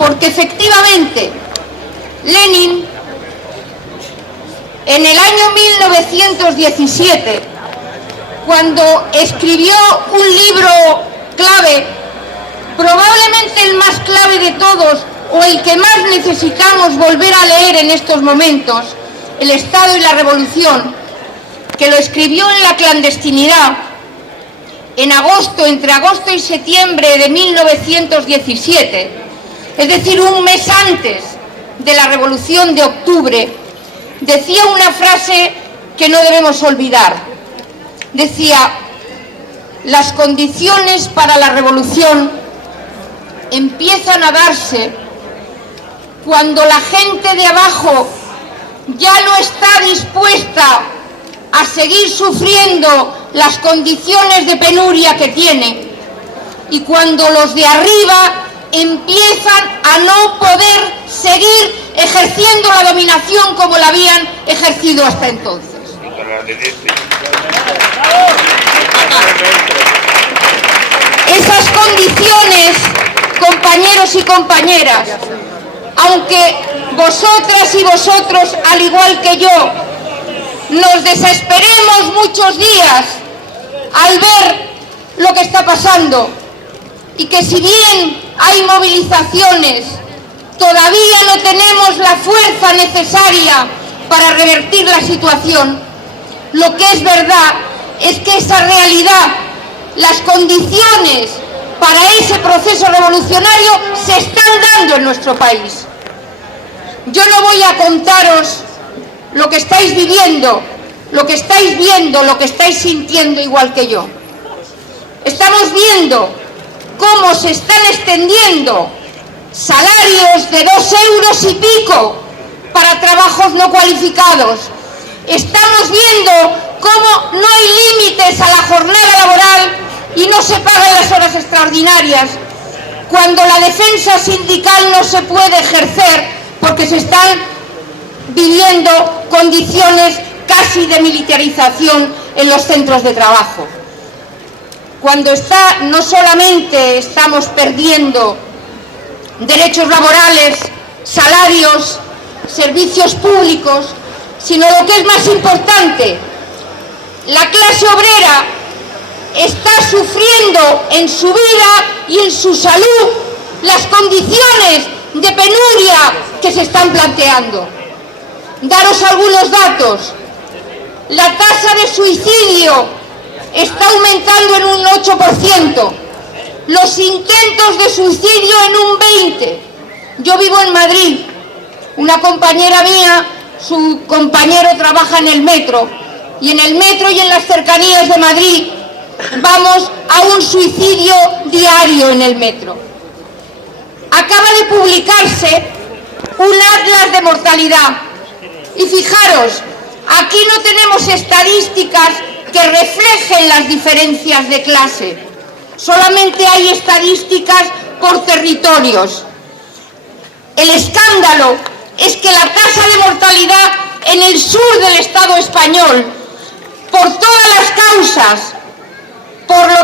porque efectivamente Lenin, en el año 1917, cuando escribió un libro clave, probablemente el más clave de todos, o el que más necesitamos volver a leer en estos momentos, El Estado y la Revolución, que lo escribió en la clandestinidad, en agosto, entre agosto y septiembre de 1917, es decir, un mes antes de la Revolución de Octubre, decía una frase que no debemos olvidar. Decía: las condiciones para la revolución empiezan a darse cuando la gente de abajo ya no está dispuesta a seguir sufriendo las condiciones de penuria que tiene, y cuando los de arriba empiezan a no poder seguir ejerciendo la dominación como la habían ejercido hasta entonces. Esas condiciones, compañeros y compañeras, aunque vosotras y vosotros, al igual que yo, nos desesperemos muchos días al ver lo que está pasando, y que si bien hay movilizaciones, todavía no tenemos la fuerza necesaria para revertir la situación, lo que es verdad es que esa realidad, las condiciones para ese proceso revolucionario se están dando en nuestro país. Yo no voy a contaros lo que estáis viviendo, lo que estáis viendo, lo que estáis sintiendo igual que yo. Estamos viendo cómo se están extendiendo salarios de 2 euros y pico para trabajos no cualificados. Estamos viendo cómo no hay límites a la jornada laboral y no se pagan las horas extraordinarias, cuando la defensa sindical no se puede ejercer porque se están viviendo condiciones casi de militarización en los centros de trabajo. Cuando no solamente estamos perdiendo derechos laborales, salarios, servicios públicos, sino lo que es más importante, la clase obrera está sufriendo en su vida y en su salud las condiciones de penuria que se están planteando. Daros algunos datos. La tasa de suicidio está aumentando en un 8%, los intentos de suicidio en un 20%. Yo vivo en Madrid, una compañera mía, su compañero trabaja en el metro, y en el metro y en las cercanías de Madrid vamos a un suicidio diario en el metro. Acaba de publicarse un atlas de mortalidad, y fijaros, aquí no tenemos estadísticas que reflejen las diferencias de clase, solamente hay estadísticas por territorios. El escándalo es que la tasa de mortalidad en el sur del Estado español, por todas las causas,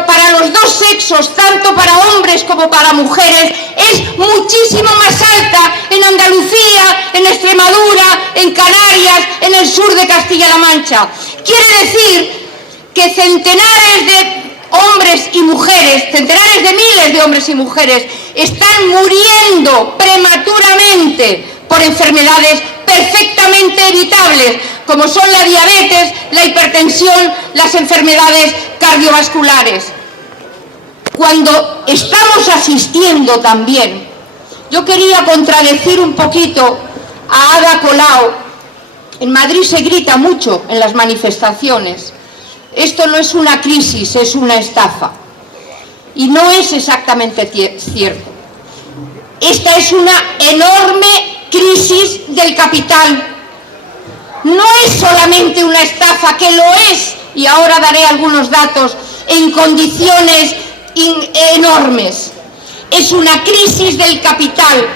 para los dos sexos, tanto para hombres como para mujeres, es muchísimo más alta en Andalucía, en Extremadura, en Canarias, en el sur de Castilla-La Mancha. Quiere decir que centenares de hombres y mujeres, centenares de miles de hombres y mujeres, están muriendo prematuramente por enfermedades perfectamente evitables, como son la diabetes, la hipertensión, las enfermedades cardiovasculares. Cuando estamos asistiendo también, yo quería contradecir un poquito a Ada Colau. En Madrid se grita mucho en las manifestaciones: esto no es una crisis, es una estafa. Y no es exactamente cierto. Esta es una enorme crisis del capital. No es solamente una estafa, que lo es, y ahora daré algunos datos, en condiciones enormes. Es una crisis del capital,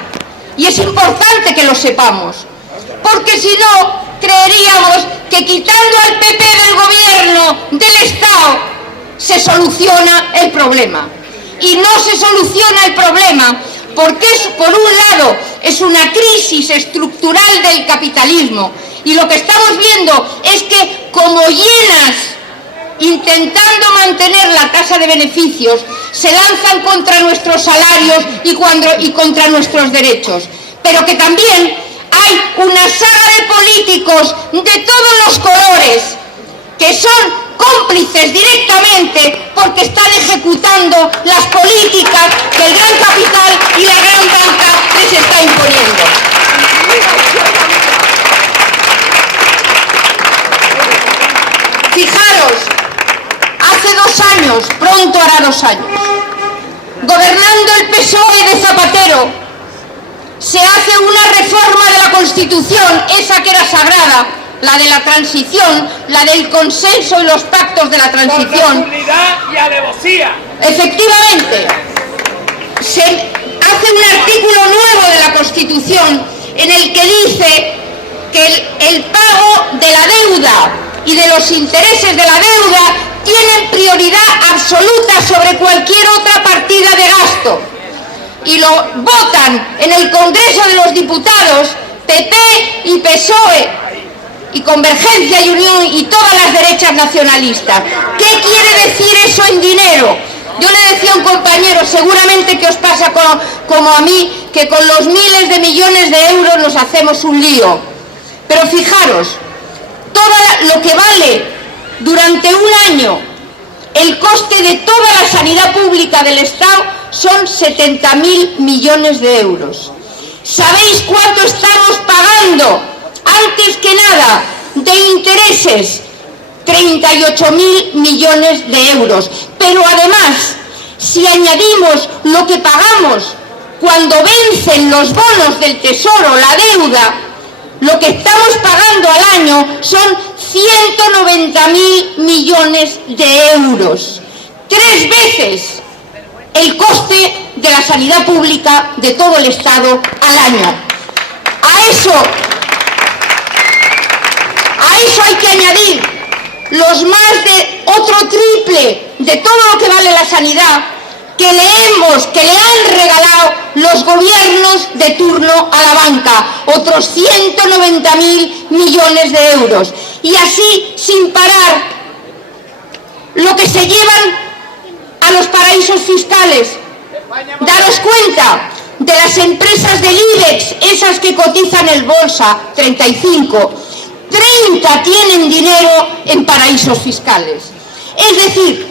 y es importante que lo sepamos, porque si no, creeríamos que quitando al PP del gobierno, del Estado, se soluciona el problema. Y no se soluciona el problema, porque por un lado es una crisis estructural del capitalismo, y lo que estamos viendo es que como hienas, intentando mantener la tasa de beneficios, se lanzan contra nuestros salarios y contra nuestros derechos, pero que también hay una saga de políticos de todos los colores que son cómplices directamente porque están ejecutando las políticas que el gran capital y la gran banca les está imponiendo. Fijaros, hace 2 años, pronto hará 2 años, gobernando el PSOE de Zapatero, se hace una reforma de la Constitución, esa que era sagrada, la de la transición, la del consenso y los pactos de la transición. Por unidad y alevosía. Efectivamente, se hace un artículo nuevo de la Constitución en el que dice que el pago de la deuda y de los intereses de la deuda tienen prioridad absoluta sobre cualquier otra partida de gasto. Y lo votan en el Congreso de los Diputados PP y PSOE y Convergencia y Unión y todas las derechas nacionalistas. ¿Qué quiere decir eso en dinero? Yo le decía a un compañero, seguramente que os pasa como a mí, que con los miles de millones de euros nos hacemos un lío. Pero fijaros, todo lo que vale durante un año el coste de toda la sanidad pública del Estado son 70.000 millones de euros. ¿Sabéis cuánto estamos pagando? Antes que nada, de intereses, 38.000 millones de euros. Pero además, si añadimos lo que pagamos cuando vencen los bonos del Tesoro, la deuda, lo que estamos pagando al año son 190.000 millones de euros. 3 veces el coste de la sanidad pública de todo el Estado al año. A eso hay que añadir los más de otro triple de todo lo que vale la sanidad que le han regalado los gobiernos de turno a la banca, otros 190.000 millones de euros. Y así, sin parar, lo que se llevan a los paraísos fiscales. Daros cuenta de las empresas del IBEX, esas que cotizan en bolsa, 35, 30 tienen dinero en paraísos fiscales. Es decir,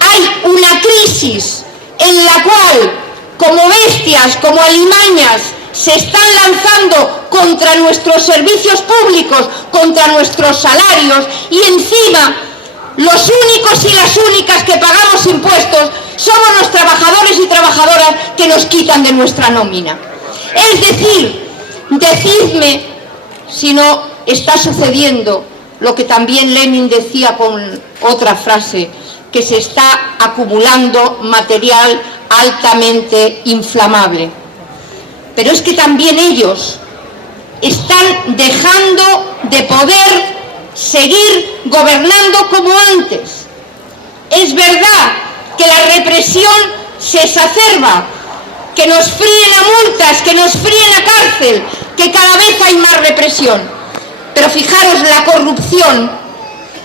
hay una crisis en la cual, como bestias, como alimañas, se están lanzando contra nuestros servicios públicos, contra nuestros salarios, y encima los únicos y las únicas que pagamos impuestos somos los trabajadores y trabajadoras que nos quitan de nuestra nómina. Es decir, decidme si no está sucediendo lo que también Lenin decía con otra frase, que se está acumulando material altamente inflamable. Pero es que también ellos están dejando de poder seguir gobernando como antes. Es verdad que la represión se exacerba, que nos fríen a multas, que nos fríen a cárcel, que cada vez hay más represión. Pero fijaros la corrupción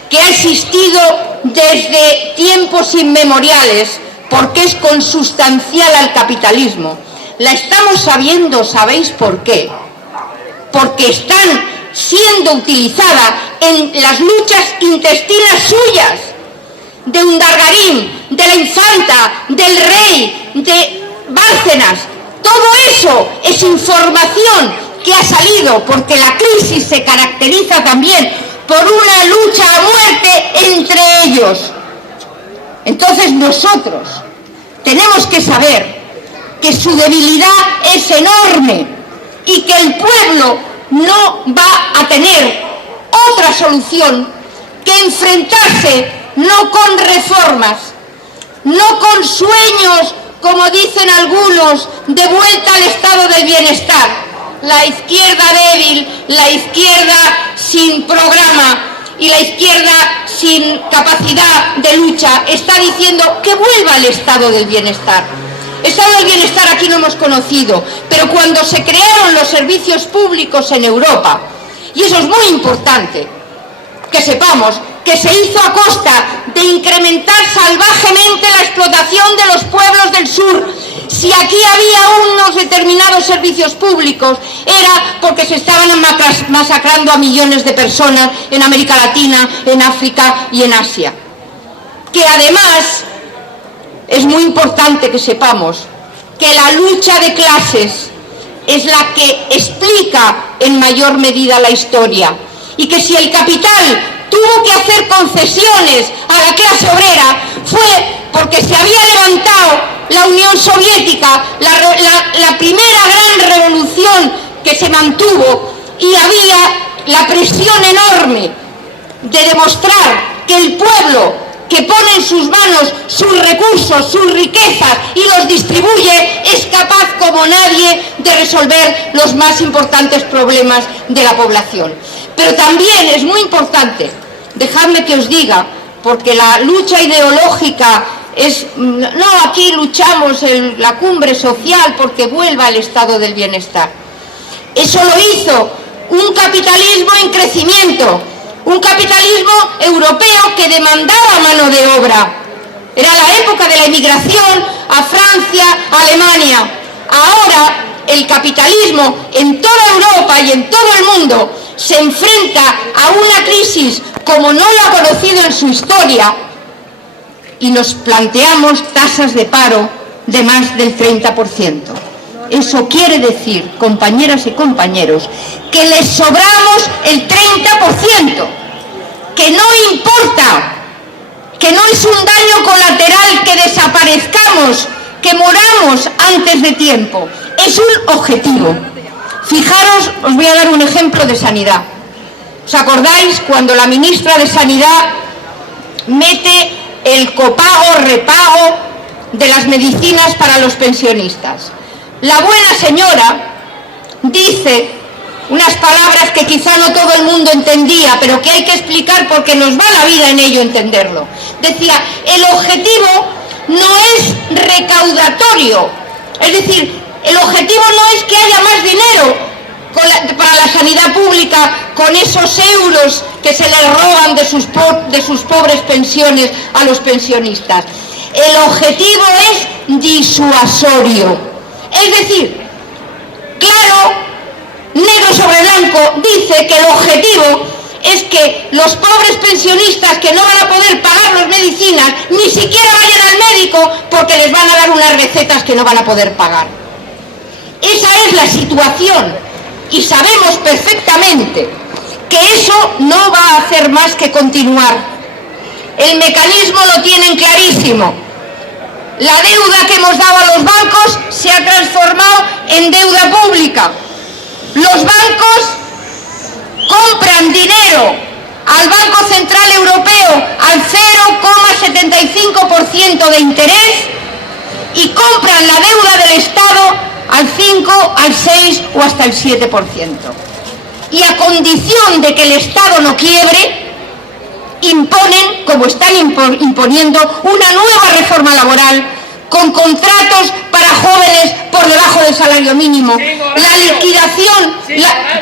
que ha existido desde tiempos inmemoriales, porque es consustancial al capitalismo. La estamos sabiendo, ¿sabéis por qué? Porque están siendo utilizada en las luchas intestinas suyas, de Undargarín, de la infanta, del rey, de Bárcenas. Todo eso es información que ha salido, porque la crisis se caracteriza también por una lucha a muerte entre ellos. Entonces nosotros tenemos que saber que su debilidad es enorme y que el pueblo no va a tener otra solución que enfrentarse no con reformas, no con sueños, como dicen algunos, de vuelta al estado del bienestar. La izquierda débil, la izquierda sin programa y la izquierda sin capacidad de lucha está diciendo que vuelva al estado del bienestar. Estado del bienestar aquí no hemos conocido, pero cuando se crearon los servicios públicos en Europa, y eso es muy importante, que sepamos que se hizo a costa de incrementar salvajemente la explotación de los pueblos del sur. Si aquí había unos determinados servicios públicos, era porque se estaban masacrando a millones de personas en América Latina, en África y en Asia. Que además es muy importante que sepamos que la lucha de clases es la que explica en mayor medida la historia, y que si el capital tuvo que hacer concesiones a la clase obrera fue porque se había levantado la Unión Soviética, la primera gran revolución que se mantuvo, y había la presión enorme de demostrar que el pueblo que pone en sus manos sus recursos, sus riquezas y los distribuye, es capaz como nadie de resolver los más importantes problemas de la población. Pero también es muy importante, dejadme que os diga, porque la lucha ideológica es, no, aquí luchamos en la cumbre social porque vuelva al estado del bienestar. Eso lo hizo un capitalismo en crecimiento, un capitalismo europeo que demandaba mano de obra. Era la época de la emigración a Francia, a Alemania. Ahora el capitalismo en toda Europa y en todo el mundo se enfrenta a una crisis como no lo ha conocido en su historia, y nos planteamos tasas de paro de más del 30%. Eso quiere decir, compañeras y compañeros, que les sobramos el 30%, que no importa, que no es un daño colateral que desaparezcamos, que moramos antes de tiempo, es un objetivo. Fijaros, os voy a dar un ejemplo de sanidad. ¿Os acordáis cuando la ministra de Sanidad mete el copago, repago de las medicinas para los pensionistas? La buena señora dice unas palabras que quizá no todo el mundo entendía, pero que hay que explicar porque nos va la vida en ello entenderlo. Decía, el objetivo no es recaudatorio, es decir, el objetivo no es que haya más dinero para la sanidad pública con esos euros que se les roban de sus pobres pensiones a los pensionistas. El objetivo es disuasorio. Es decir, claro, negro sobre blanco, dice que el objetivo es que los pobres pensionistas que no van a poder pagar las medicinas ni siquiera vayan al médico porque les van a dar unas recetas que no van a poder pagar. Esa es la situación. Y sabemos perfectamente que eso no va a hacer más que continuar. El mecanismo lo tienen clarísimo. La deuda que hemos dado a los bancos se ha transformado en deuda pública. Los bancos compran dinero al Banco Central Europeo al 0,75% de interés y compran la deuda del Estado al 5, al 6 o hasta el 7%. Y a condición de que el Estado no quiebre, imponen, como están imponiendo, una nueva reforma laboral con contratos para jóvenes por debajo del salario mínimo. La liquidación,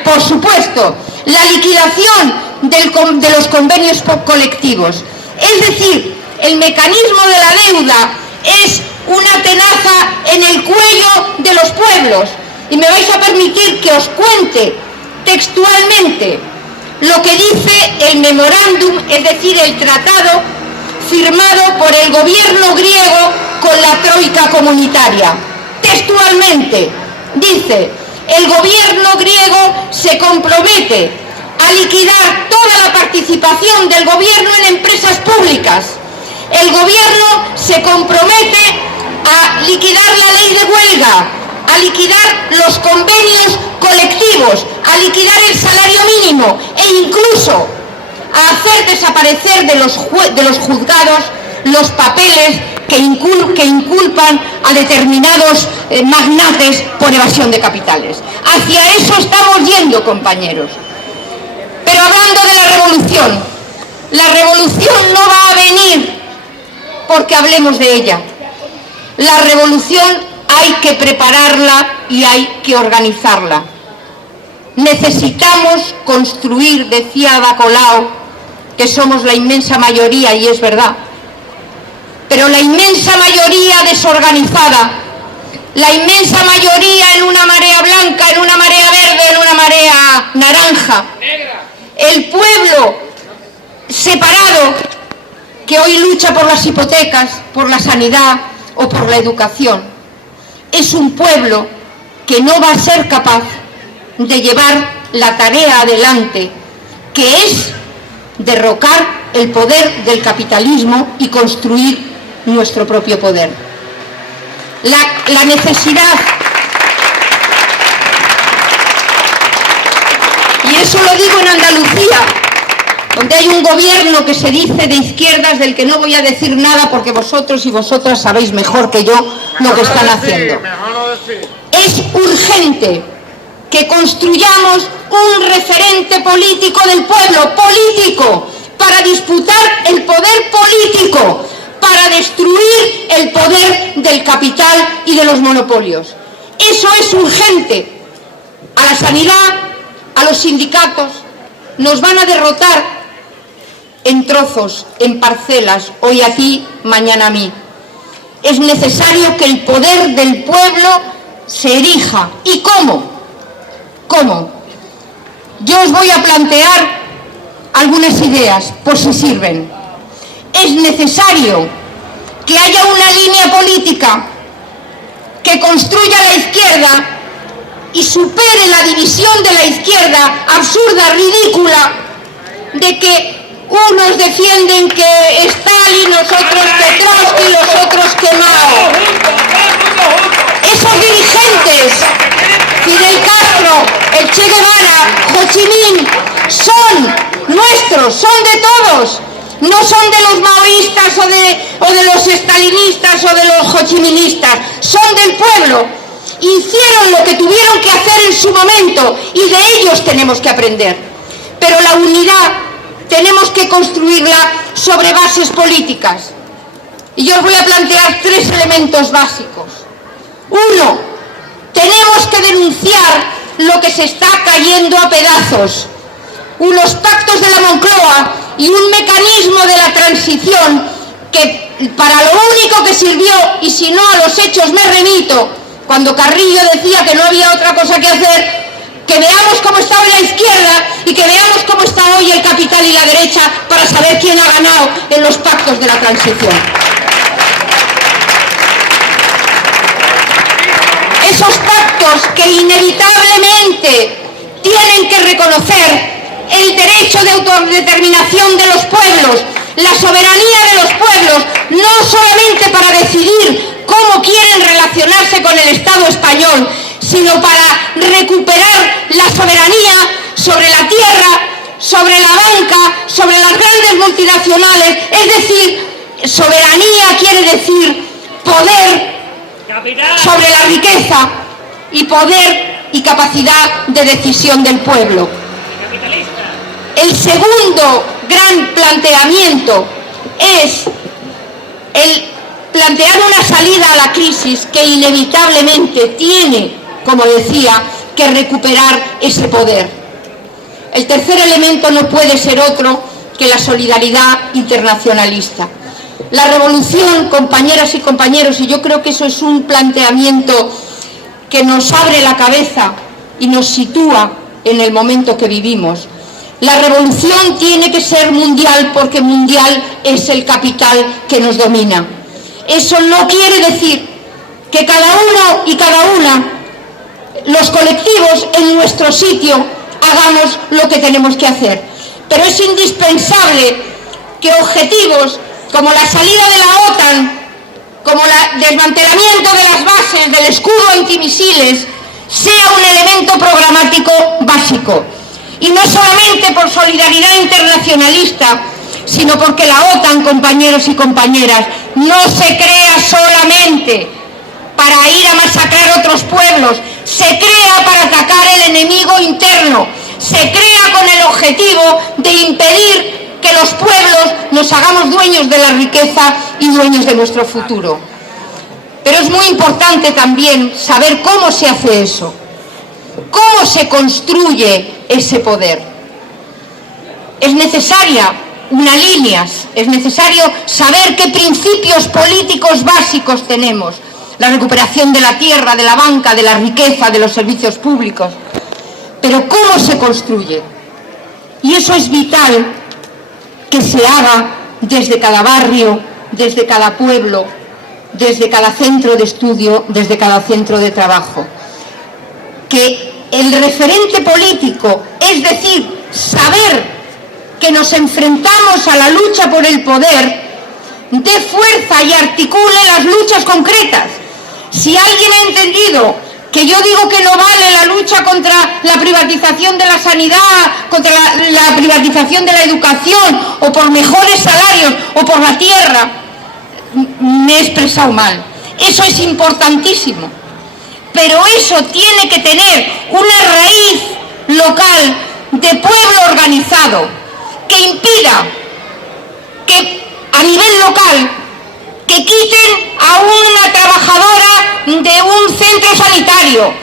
por supuesto, la liquidación de los convenios colectivos. Es decir, el mecanismo de la deuda es una tenaza en el cuello de los pueblos. Y me vais a permitir que os cuente textualmente lo que dice el memorándum, es decir, el tratado firmado por el gobierno griego con la troika comunitaria. Textualmente dice, el gobierno griego se compromete a liquidar toda la participación del gobierno en empresas públicas. El gobierno se compromete a liquidar la ley de huelga, a liquidar los convenios colectivos, a liquidar el salario mínimo e incluso a hacer desaparecer de los juzgados los papeles que inculpan a determinados magnates por evasión de capitales. Hacia eso estamos yendo, compañeros. Pero hablando de la revolución no va a venir porque hablemos de ella. La revolución hay que prepararla y hay que organizarla. Necesitamos construir, decía Ada Colau, que somos la inmensa mayoría, y es verdad, pero la inmensa mayoría desorganizada, la inmensa mayoría en una marea blanca, en una marea verde, en una marea naranja, el pueblo separado que hoy lucha por las hipotecas, por la sanidad o por la educación, es un pueblo que no va a ser capaz de llevar la tarea adelante, que es derrocar el poder del capitalismo y construir nuestro propio poder. La necesidad, y eso lo digo en Andalucía, donde hay un gobierno que se dice de izquierdas, del que no voy a decir nada porque vosotros y vosotras sabéis mejor que yo lo que están haciendo. Es urgente que construyamos un referente político del pueblo, político, para disputar el poder político, para destruir el poder del capital y de los monopolios. Eso es urgente. A la sanidad, a los sindicatos, nos van a derrotar en trozos, en parcelas, hoy a ti, mañana a mí. Es necesario que el poder del pueblo se erija. ¿Y cómo? ¿Cómo? Yo os voy a plantear algunas ideas, por si sirven. Es necesario que haya una línea política que construya la izquierda y supere la división de la izquierda absurda, ridícula, de que unos defienden que Stalin, nosotros que Trotsky, los otros que Mao. Esos dirigentes, Fidel Castro, el Che Guevara, Ho Chi Minh, son nuestros, son de todos. No son de los maoístas o de los estalinistas o de los hochiministas, son del pueblo. Hicieron lo que tuvieron que hacer en su momento y de ellos tenemos que aprender. Pero la unidad tenemos que construirla sobre bases políticas. Y yo os voy a plantear 3 elementos básicos. 1, tenemos que denunciar lo que se está cayendo a pedazos. Unos pactos de la Moncloa y un mecanismo de la transición que para lo único que sirvió, y si no a los hechos me remito, cuando Carrillo decía que no había otra cosa que hacer, que veamos cómo está hoy la izquierda y que veamos cómo está hoy el capital y la derecha para saber quién ha ganado en los pactos de la transición. Esos pactos que inevitablemente tienen que reconocer el derecho de autodeterminación de los pueblos, la soberanía de los pueblos, no solamente para decidir cómo quieren relacionarse con el Estado español, sino para recuperar la soberanía sobre la tierra, sobre la banca, sobre las grandes multinacionales. Es decir, soberanía quiere decir poder sobre la riqueza y poder y capacidad de decisión del pueblo. El segundo gran planteamiento es el plantear una salida a la crisis que inevitablemente tiene, como decía, que recuperar ese poder. El tercer elemento no puede ser otro que la solidaridad internacionalista. La revolución, compañeras y compañeros, y yo creo que eso es un planteamiento que nos abre la cabeza y nos sitúa en el momento que vivimos. La revolución tiene que ser mundial porque mundial es el capital que nos domina. Eso no quiere decir que cada uno y cada una, los colectivos en nuestro sitio, hagamos lo que tenemos que hacer. Pero es indispensable que objetivos como la salida de la OTAN, como el desmantelamiento de las bases del escudo antimisiles, sea un elemento programático básico. Y no solamente por solidaridad internacionalista, sino porque la OTAN, compañeros y compañeras, no se crea solamente para ir a masacrar otros pueblos, se crea para atacar el enemigo interno, se crea con el objetivo de impedir que los pueblos nos hagamos dueños de la riqueza y dueños de nuestro futuro. Pero es muy importante también saber cómo se hace eso, cómo se construye ese poder. Es necesaria una línea, es necesario saber qué principios políticos básicos tenemos. La recuperación de la tierra, de la banca, de la riqueza, de los servicios públicos. Pero ¿cómo se construye? Y eso es vital que se haga desde cada barrio, desde cada pueblo, desde cada centro de estudio, desde cada centro de trabajo. Que el referente político, es decir, saber que nos enfrentamos a la lucha por el poder, dé fuerza y articule las luchas concretas. Si alguien ha entendido que yo digo que no vale la lucha contra la privatización de la sanidad, contra la privatización de la educación, o por mejores salarios, o por la tierra, me he expresado mal. Eso es importantísimo. Pero eso tiene que tener una raíz local de pueblo organizado, que impida que a nivel local que quiten a una trabajadora de un centro sanitario,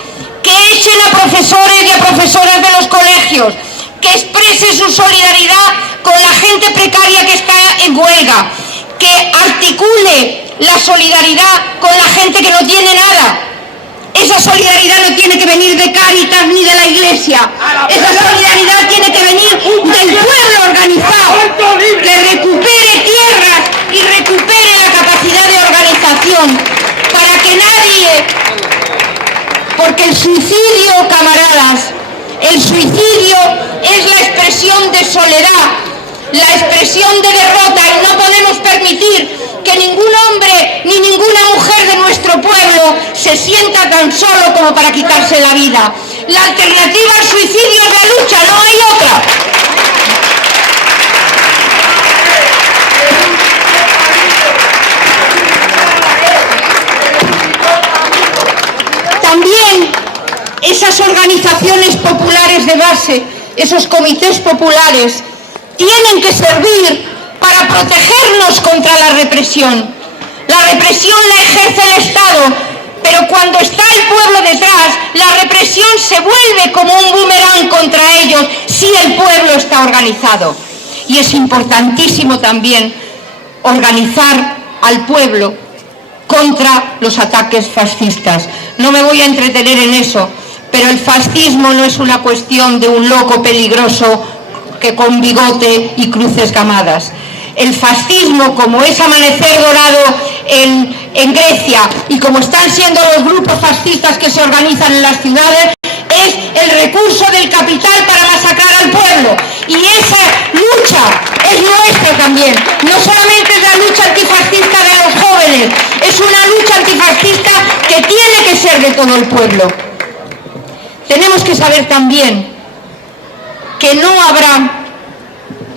que echen a profesores y a profesoras de los colegios, que exprese su solidaridad con la gente precaria que está en huelga, que articule la solidaridad con la gente que no tiene nada. Esa solidaridad no tiene que venir de Cáritas ni de la Iglesia. Esa solidaridad tiene que venir del pueblo organizado, que recupere tierras y recupere la capacidad de organización, para que nadie... Porque el suicidio, camaradas, el suicidio es la expresión de soledad, la expresión de derrota, y no podemos permitir que ningún hombre ni ninguna mujer de nuestro pueblo se sienta tan solo como para quitarse la vida. La alternativa al suicidio es la lucha, no hay otra. También esas organizaciones populares de base, esos comités populares, tienen que servir para protegernos contra la represión. La represión la ejerce el Estado, pero cuando está el pueblo detrás, la represión se vuelve como un boomerang contra ellos si el pueblo está organizado. Y es importantísimo también organizar al pueblo contra los ataques fascistas. No me voy a entretener en eso, pero el fascismo no es una cuestión de un loco peligroso que con bigote y cruces gamadas. El fascismo, como es Amanecer Dorado en Grecia, y como están siendo los grupos fascistas que se organizan en las ciudades, es el recurso del capital para masacrar al pueblo. Y esa lucha es nuestra también. No solamente es la lucha antifascista de los jóvenes, es una lucha antifascista que tiene que ser de todo el pueblo. Tenemos que saber también que no habrá...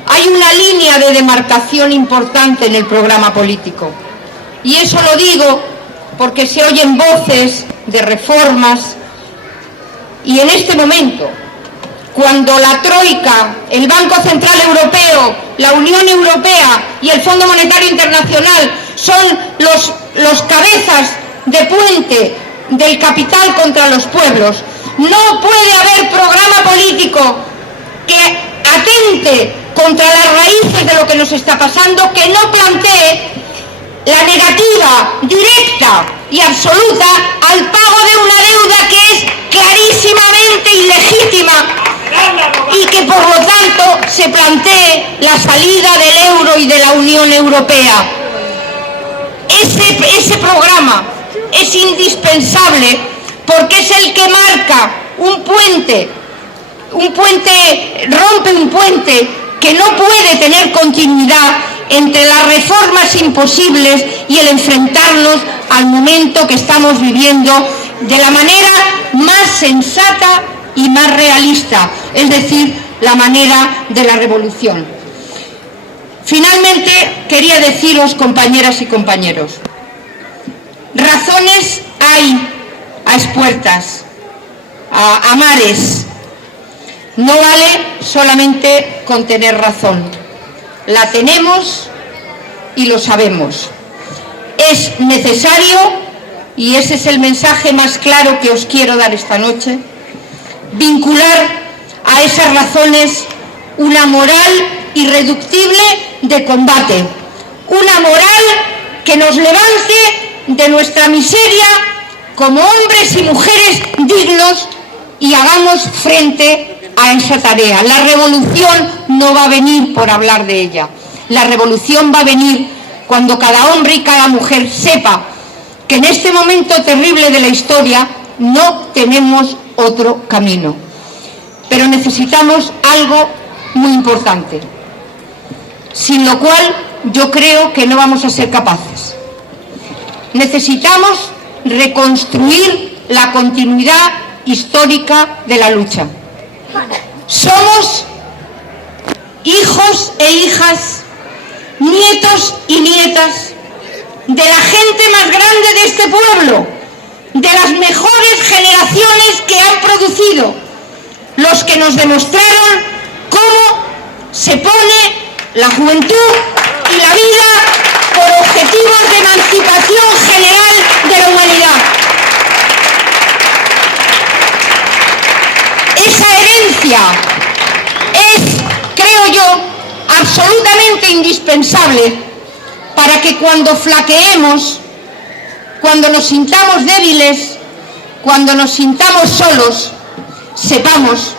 Hay una línea de demarcación importante en el programa político. Y eso lo digo porque se oyen voces de reformas, y en este momento, cuando la Troika, el Banco Central Europeo, la Unión Europea y el Fondo Monetario Internacional son los cabezas de puente del capital contra los pueblos, no puede haber programa político que atente contra las raíces de lo que nos está pasando, que no plantee la negativa directa y absoluta al pago de una deuda que es clarísimamente ilegítima, y que por lo tanto se plantee la salida del euro y de la Unión Europea. Ese programa es indispensable porque es el que marca un puente, rompe un puente que no puede tener continuidad entre las reformas imposibles y el enfrentarnos al momento que estamos viviendo de la manera más sensata y más realista, es decir, la manera de la revolución. Finalmente, quería deciros, compañeras y compañeros, razones hay a expuertas, a mares. No vale solamente con tener razón. La tenemos y lo sabemos. Es necesario y ese es el mensaje más claro que os quiero dar esta noche, vincular a esas razones una moral irreductible de combate, una moral que nos levante de nuestra miseria como hombres y mujeres dignos y hagamos frente a esa tarea. La revolución no va a venir por hablar de ella. La revolución va a venir cuando cada hombre y cada mujer sepa que en este momento terrible de la historia no tenemos otro camino. Pero necesitamos algo muy importante, sin lo cual yo creo que no vamos a ser capaces. Necesitamos reconstruir la continuidad histórica de la lucha. Somos hijos e hijas, nietos y nietas de la gente más grande de este pueblo, de las mejores generaciones que han producido, los que nos demostraron cómo se pone la juventud y la vida por objetivos de emancipación general de la humanidad. Esa herencia es, creo yo, absolutamente indispensable para que cuando flaqueemos, cuando nos sintamos débiles, cuando nos sintamos solos, sepamos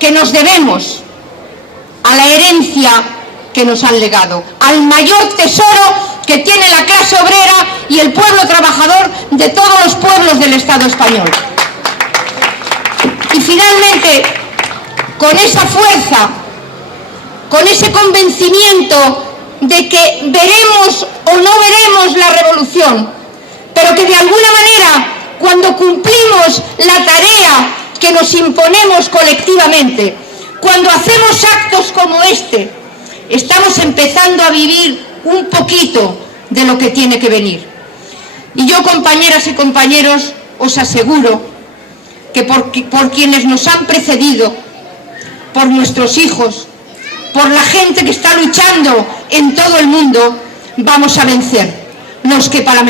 que nos debemos a la herencia que nos han legado, al mayor tesoro que tiene la clase obrera y el pueblo trabajador de todos los pueblos del Estado español. Y finalmente, con esa fuerza, con ese convencimiento de que veremos o no veremos la revolución, pero que de alguna manera, cuando cumplimos la tarea que nos imponemos colectivamente, cuando hacemos actos como este, estamos empezando a vivir un poquito de lo que tiene que venir. Y yo, compañeras y compañeros, os aseguro que por quienes nos han precedido, por nuestros hijos, por la gente que está luchando en todo el mundo, vamos a vencer. No os quepa la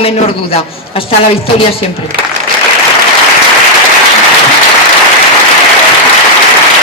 menor duda. Hasta la victoria siempre.